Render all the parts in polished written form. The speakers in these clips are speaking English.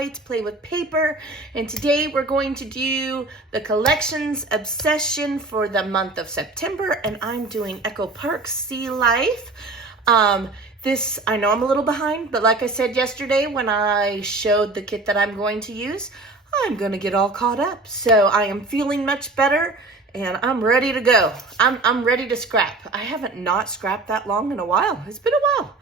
wait to play with paper. And today we're going to do the collections obsession for the month of September. And I'm doing Echo Park Sea Life. This, I know I'm a little behind, but like I said yesterday when I showed the kit that I'm going to use, I'm going to get all caught up. So I am feeling much better and I'm ready to go. I'm ready to scrap. I haven't not scrapped that long in a while. It's been a while.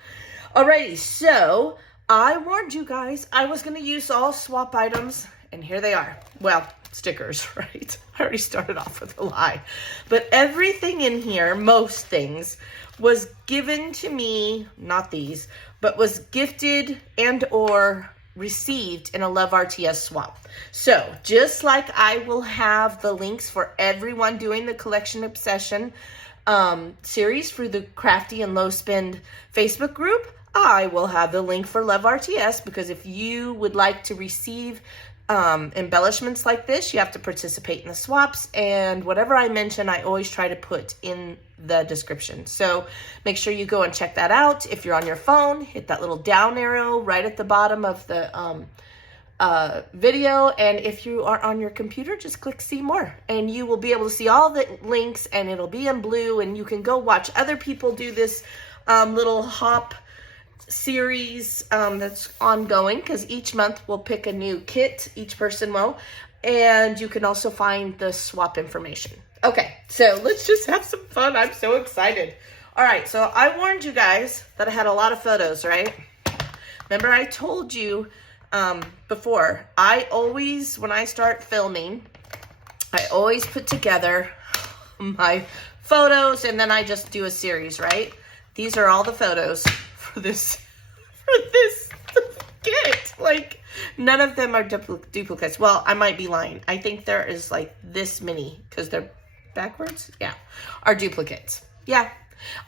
Alrighty, so I warned you guys I was going to use all swap items, and here they are. Well, stickers, right? I already started off with a lie. But everything in here, most things, was given to me, not these, but was gifted and or received in a Love RTS swap. So just like I will have the links for everyone doing the Collection Obsession series for the Crafty and Low Spend Facebook group, I will have the link for Love RTS, because if you would like to receive embellishments like this, you have to participate in the swaps, and whatever I mention, I always try to put in the description. So make sure you go and check that out. If you're on your phone, hit that little down arrow right at the bottom of the video, and if you are on your computer, just click see more, and you will be able to see all the links, and it'll be in blue, and you can go watch other people do this little hop series that's ongoing, because each month we'll pick a new kit, each person will, and you can also find the swap information. Okay, so let's just have some fun. I'm so excited. All right, so I warned you guys that I had a lot of photos, right? Remember I told you before, I always, when I start filming, I always put together my photos and then I just do a series, right? These are all the photos for this kit. Like, none of them are duplicates. Well, I might be lying. I think there is like this many, because they're backwards, yeah, are duplicates. Yeah,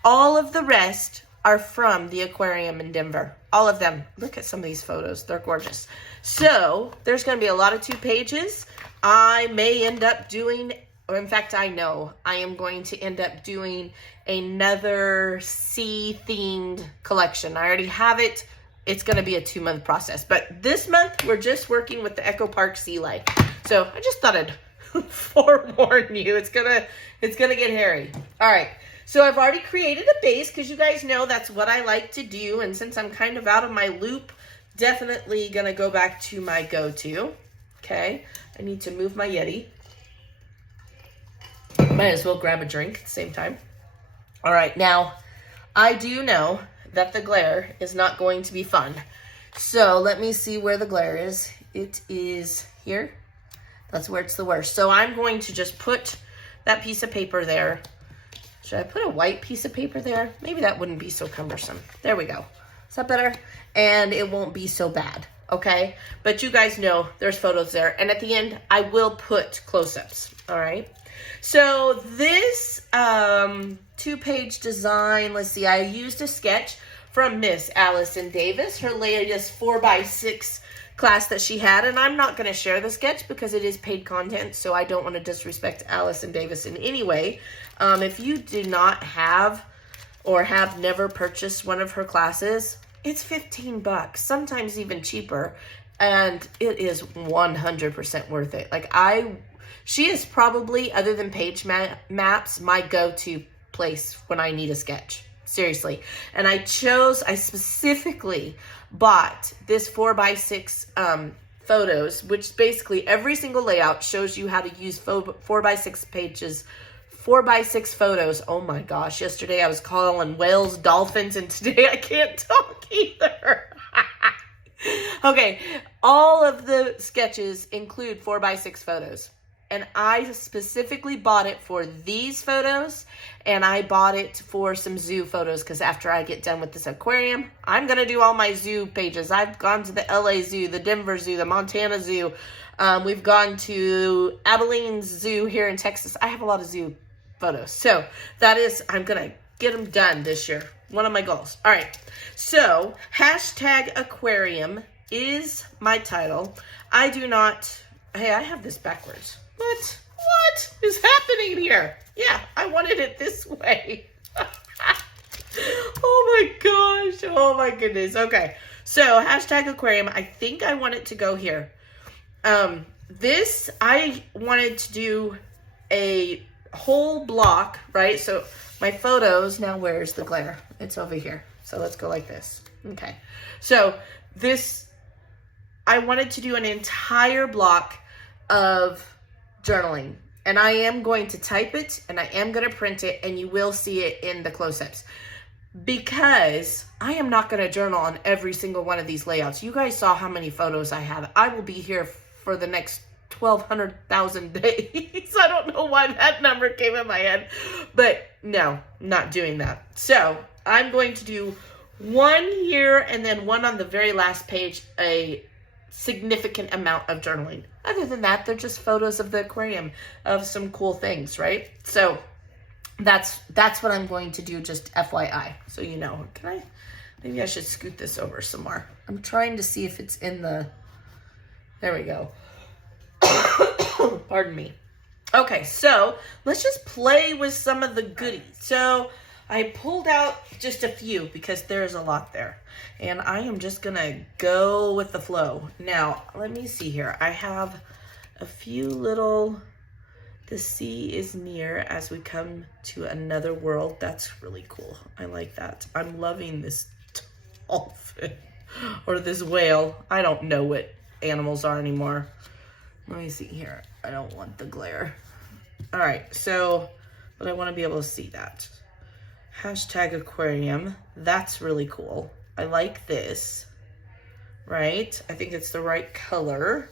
all of the rest are from the aquarium in Denver. All of them. Look at some of these photos. They're gorgeous. So there's going to be a lot of 2 pages. I may end up doing, or in fact, I know I am going to end up doing another sea-themed collection. I already have it. It's going to be a 2-month process. But this month, we're just working with the Echo Park Sea Life. So I just thought I'd forewarn you. It's gonna get hairy. All right. So I've already created a base, because you guys know that's what I like to do. And since I'm kind of out of my loop, definitely going to go back to my go-to. Okay. I need to move my Yeti. Might as well grab a drink at the same time. All right. Now, I do know that the glare is not going to be fun. So let me see where the glare is. It is here. That's where it's the worst. So I'm going to just put that piece of paper there. Should I put a white piece of paper there? Maybe that wouldn't be so cumbersome. There we go. Is that better? And it won't be so bad, okay? But you guys know there's photos there. And at the end, I will put close-ups, all right? So this 2-page design, let's see, I used a sketch from Miss Allison Davis, her latest 4x6 class that she had, and I'm not going to share the sketch because it is paid content, so I don't want to disrespect Allison Davis in any way. If you do not have or have never purchased one of her classes, it's $15, sometimes even cheaper, and it is 100% worth it. Like, she is probably, other than page maps, my go-to place when I need a sketch. Seriously. And I specifically bought this 4x6 photos, which basically every single layout shows you how to use 4x6 pages, 4x6 photos. Oh my gosh. Yesterday I was calling whales dolphins, and today I can't talk either. Okay. All of the sketches include 4x6 photos. And I specifically bought it for these photos, and I bought it for some zoo photos, because after I get done with this aquarium, I'm going to do all my zoo pages. I've gone to the LA Zoo, the Denver Zoo, the Montana Zoo. We've gone to Abilene's Zoo here in Texas. I have a lot of zoo photos. So that is, I'm going to get them done this year. One of my goals. All right. So #aquarium is my title. I do not, hey, I have this backwards. What is happening here? Yeah, I wanted it this way. Oh my gosh. Oh my goodness. Okay. So hashtag aquarium, I think I want it to go here. This, I wanted to do a whole block, right? So my photos, now where's the glare? It's over here. So let's go like this. Okay. So this, I wanted to do an entire block of journaling. And I am going to type it and I am going to print it and you will see it in the close-ups. Because I am not going to journal on every single one of these layouts. You guys saw how many photos I have. I will be here for the next 1,200,000 days. I don't know why that number came in my head. But no, not doing that. So I'm going to do one here and then one on the very last page, a significant amount of journaling. Other than that, they're just photos of the aquarium, of some cool things, right? So that's what I'm going to do, just FYI, so you know. Maybe I should scoot this over some more. I'm trying to see if it's in the, there we go. Pardon me. Okay, so let's just play with some of the goodies. So I pulled out just a few because there's a lot there. And I am just gonna go with the flow. Now, let me see here. I have a few little, the sea is near as we come to another world. That's really cool. I like that. I'm loving this dolphin or this whale. I don't know what animals are anymore. Let me see here. I don't want the glare. All right, so, but I want to be able to see that. Hashtag aquarium. That's really cool. I like this, right? I think it's the right color.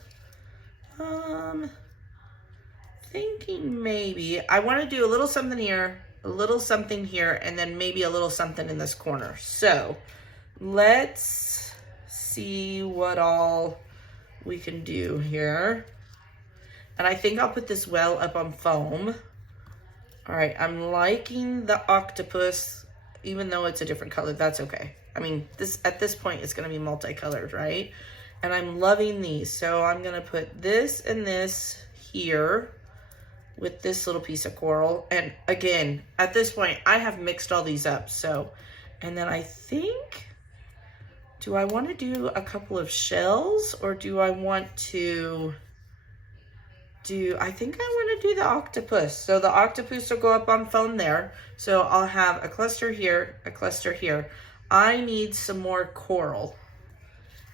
Thinking maybe I want to do a little something here, a little something here, and then maybe a little something in this corner. So let's see what all we can do here. And I think I'll put this well up on foam. All right, I'm liking the octopus, even though it's a different color. That's okay. I mean, this at this point it's gonna be multicolored, right? And I'm loving these. So I'm gonna put this and this here with this little piece of coral. And again, at this point, I have mixed all these up. So, and then I think, do I want to do a couple of shells or do I want to do, I think I want to do the octopus. So the octopus will go up on foam there. So I'll have a cluster here, a cluster here. I need some more coral.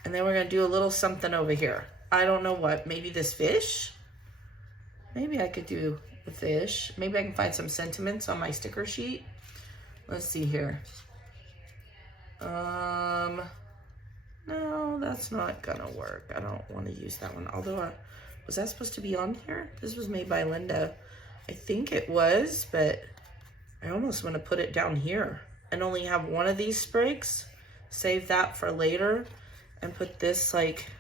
And then we're going to do a little something over here. I don't know what, maybe this fish? Maybe I could do the fish. Maybe I can find some sentiments on my sticker sheet. Let's see here. No, that's not gonna work. I don't want to use that one. Although, was that supposed to be on here? This was made by Linda. I think it was, but I almost want to put it down here and only have one of these sprigs. Save that for later and put this like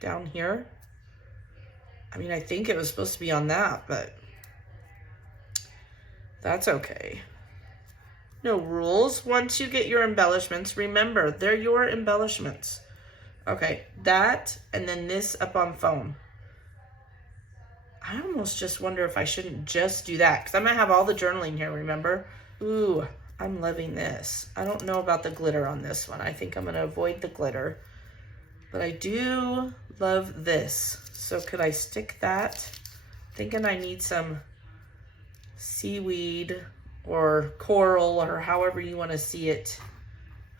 down here. I mean, I think it was supposed to be on that, but that's okay. No rules. Once you get your embellishments, remember, they're your embellishments. Okay, that, and then this up on foam. I almost just wonder if I shouldn't just do that, because I'm going to have all the journaling here, remember? Ooh, I'm loving this. I don't know about the glitter on this one. I think I'm going to avoid the glitter. But I do love this. So could I stick that? Thinking I need some seaweed or coral or however you want to see it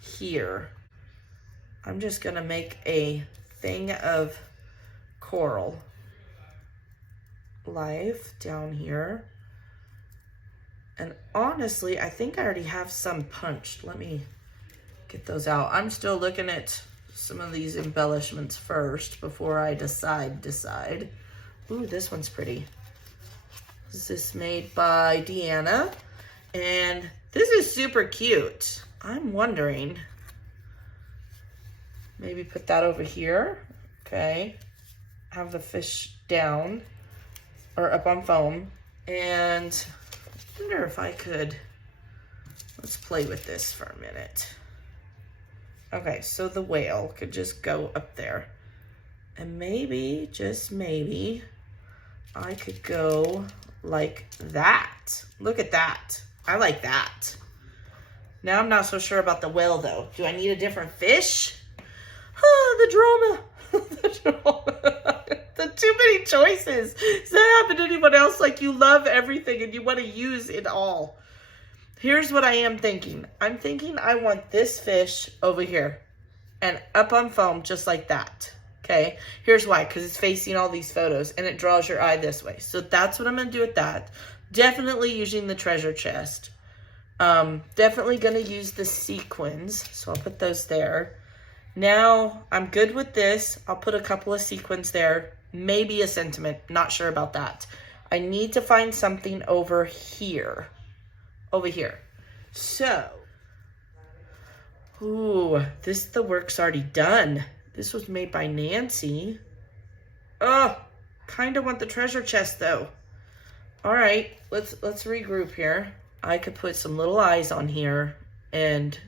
here. I'm just going to make a thing of coral life down here. And honestly, I think I already have some punched. Let me get those out. I'm still looking at some of these embellishments first before I decide. Ooh, this one's pretty. This is made by Deanna. And this is super cute. I'm wondering, maybe put that over here. Okay. Have the fish down or up on foam. And I wonder if I could, let's play with this for a minute. Okay, so the whale could just go up there. And maybe, just maybe, I could go like that. Look at that. I like that. Now I'm not so sure about the whale though. Do I need a different fish? The drama. The drama. The too many choices. Does that happen to anyone else? Like you love everything and you want to use it all. Here's what I am thinking. I'm thinking I want this fish over here and up on foam just like that. Okay, here's why, because it's facing all these photos and it draws your eye this way. So that's what I'm going to do with that. Definitely using the treasure chest. Definitely going to use the sequins. So I'll put those there. Now I'm good with this. I'll put a couple of sequins there. Maybe a sentiment. Not sure about that. I need to find something over here. Over here. So, ooh, the work's already done. This was made by Nancy. Oh, kind of want the treasure chest though. All right, let's regroup here. I could put some little eyes on here and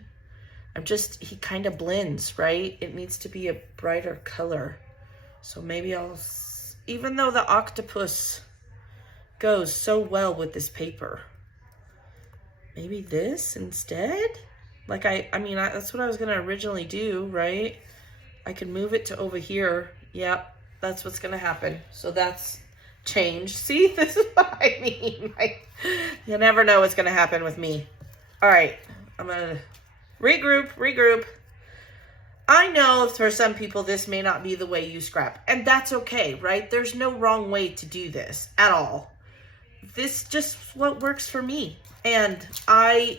he kind of blends, right? It needs to be a brighter color. So maybe even though the octopus goes so well with this paper, maybe this instead? Like I mean, that's what I was gonna originally do, right? I can move it to over here. Yep, that's what's gonna happen. So that's changed. See, this is what I mean. You never know what's gonna happen with me. All right, I'm gonna regroup. I know for some people this may not be the way you scrap, and that's okay, right? There's no wrong way to do this at all. This just what works for me. And I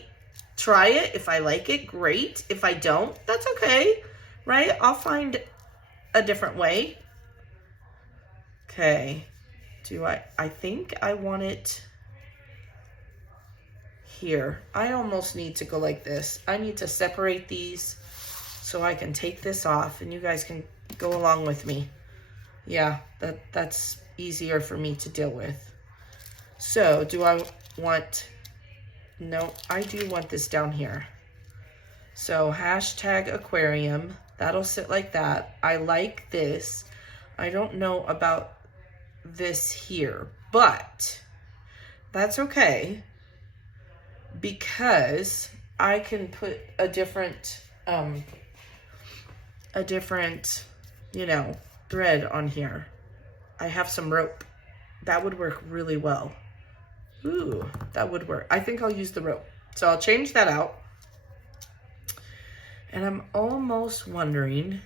try it. If I like it, great. If I don't, that's okay, right? I'll find a different way. Okay. I think I want it here. I almost need to go like this. I need to separate these so I can take this off and you guys can go along with me. Yeah, that's easier for me to deal with. So do I want... No, I do want this down here. So hashtag aquarium. That'll sit like that. I like this. I don't know about this here, but that's okay because I can put a different, you know, thread on here. I have some rope. That would work really well. Ooh, that would work. I think I'll use the rope. So I'll change that out. And I'm almost wondering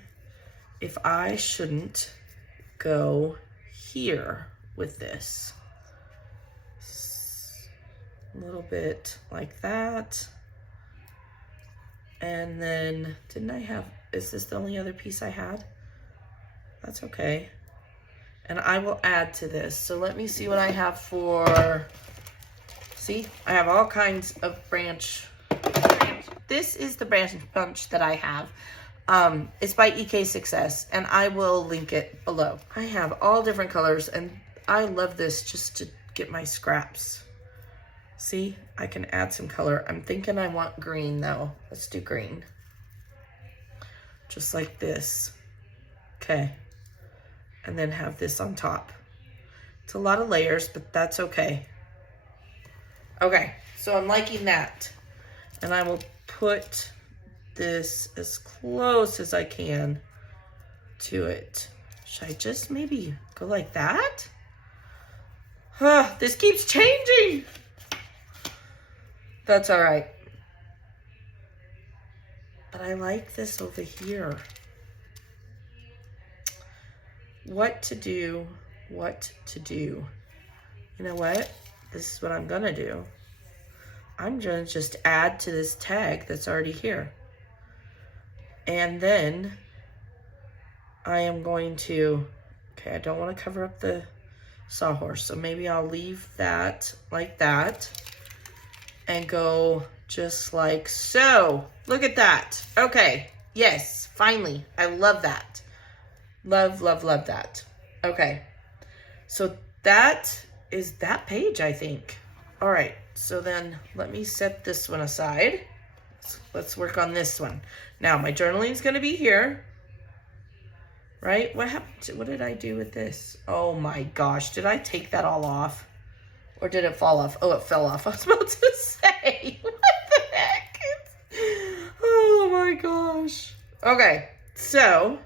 if I shouldn't go here with this. A little bit like that. And then, is this the only other piece I had? That's okay. And I will add to this. So let me see what I have for... See, I have all kinds of branch. This is the branch bunch that I have. It's by EK Success, and I will link it below. I have all different colors, and I love this just to get my scraps. See, I can add some color. I'm thinking I want green, though. Let's do green. Just like this. Okay. And then have this on top. It's a lot of layers, but that's okay. Okay, so I'm liking that. And I will put this as close as I can to it. Should I just maybe go like that? This keeps changing. That's all right. But I like this over here. What to do, what to do. You know what? This is what I'm gonna do. I'm gonna just add to this tag that's already here. And then I am going to, okay, I don't want to cover up the sawhorse, so maybe I'll leave that like that and go just like so. Look at that. Okay, yes, finally. I love that. Love, love, love that. Okay, so that is that page, I think. All right, so then let me set this one aside. Let's work on this one. Now, my journaling is going to be here, right? What happened? What did I do with this? Oh my gosh, did I take that all off? Or did it fall off? Oh, it fell off. I was about to say, what the heck? Oh my gosh. Okay, So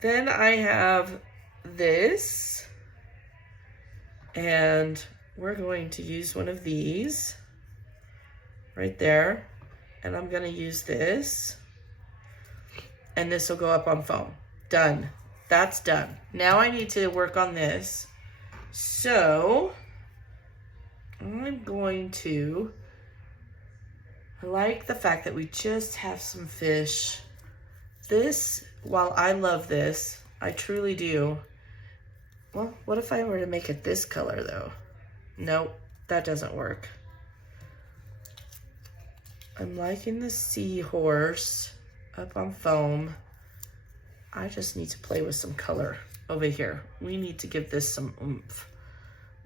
then I have this, and we're going to use one of these right there, and I'm gonna use this, and this will go up on foam. Done. That's done. Now I need to work on this. So I'm going to, I like the fact that we just have some fish. This, while I love this, I truly do. Well, what if I were to make it this color though? Nope, that doesn't work. I'm liking the seahorse up on foam. I just need to play with some color over here. We need to give this some oomph.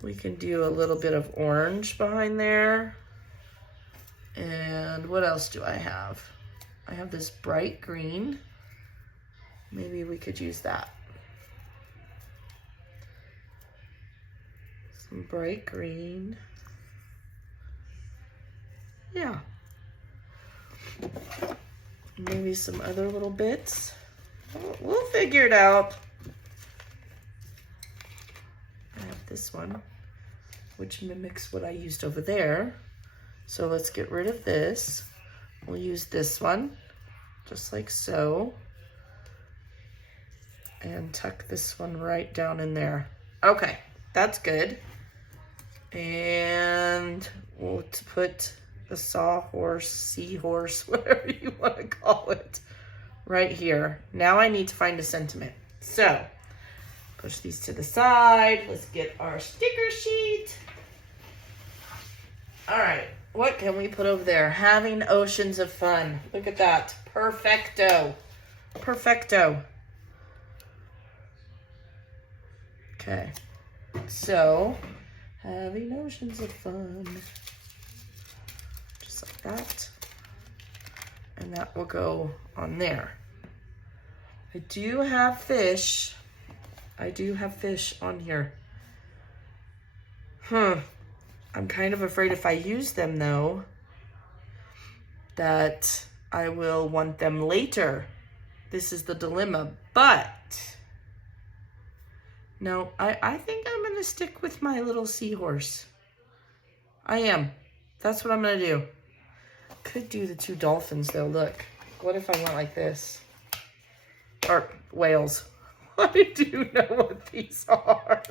We can do a little bit of orange behind there. And what else do I have? I have this bright green. Maybe we could use that. Some bright green. Yeah. Maybe some other little bits. We'll figure it out. I have this one, which mimics what I used over there. So let's get rid of this. We'll use this one, just like so. And tuck this one right down in there. Okay, that's good. And we'll put the sawhorse, seahorse, whatever you want to call it, right here. Now I need to find a sentiment. So push these to the side. Let's get our sticker sheet. All right, what can we put over there? Having oceans of fun. Look at that. Perfecto. Perfecto. Okay, so having oceans of fun. Just like that. And that will go on there. I do have fish. I do have fish on here. I'm kind of afraid if I use them though, that I will want them later. This is the dilemma, but no, I think I'm gonna stick with my little seahorse. I am. That's what I'm gonna do. Could do the two dolphins though, look. What if I went like this? Or whales. I do know what these are.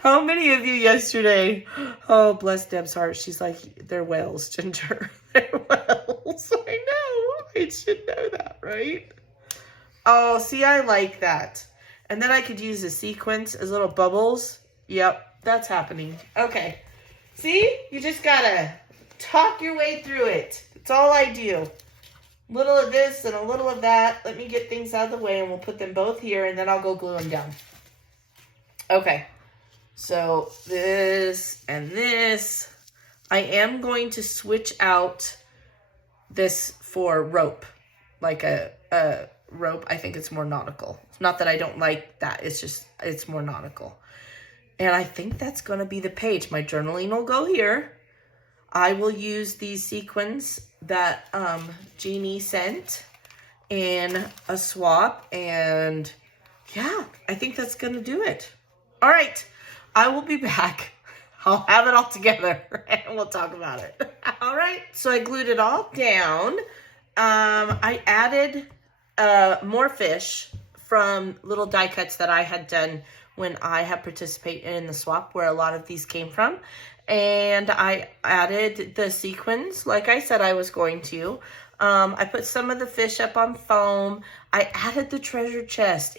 How many of you yesterday? Oh, bless Deb's heart. She's like, they're whales, Ginger. They're whales. I know. I should know that, right? Oh, see, I like that. And then I could use the sequins as little bubbles. Yep, that's happening. Okay. See? You just gotta talk your way through it. That's all I do. Little of this and a little of that. Let me get things out of the way and we'll put them both here and then I'll go glue them down. Okay. So this and this. I am going to switch out this for rope. Like a rope. I think it's more nautical. It's not that I don't like that. It's just, it's more nautical. And I think that's going to be the page. My journaling will go here. I will use these sequins that Jeannie sent in a swap. And yeah, I think that's going to do it. All right. I will be back. I'll have it all together and we'll talk about it. All right. So I glued it all down. I added more fish from little die cuts that I had done when I had participated in the swap where a lot of these came from. And I added the sequins like I said I was going to. I put some of the fish up on foam. I added the treasure chest.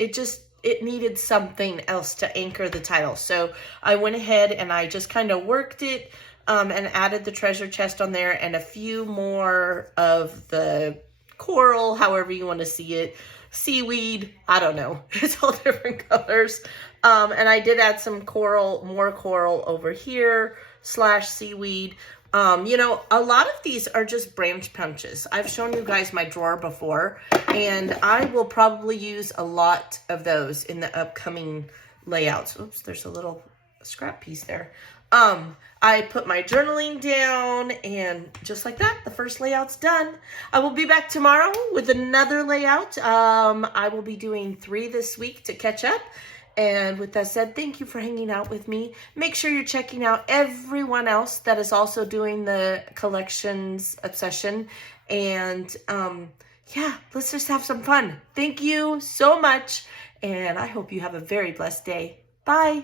It needed something else to anchor the title. So I went ahead and I just kind of worked it and added the treasure chest on there and a few more of the coral, however you want to see it. Seaweed, I don't know. It's all different colors. And I did add some coral, more coral over here, / seaweed. You know, a lot of these are just branch punches. I've shown you guys my drawer before, and I will probably use a lot of those in the upcoming layouts. Oops, there's a little scrap piece there. I put my journaling down, and just like that, the first layout's done. I will be back tomorrow with another layout. I will be doing 3 this week to catch up. And with that said, thank you for hanging out with me. Make sure you're checking out everyone else that is also doing the collections obsession. And yeah, let's just have some fun. Thank you so much. And I hope you have a very blessed day. Bye.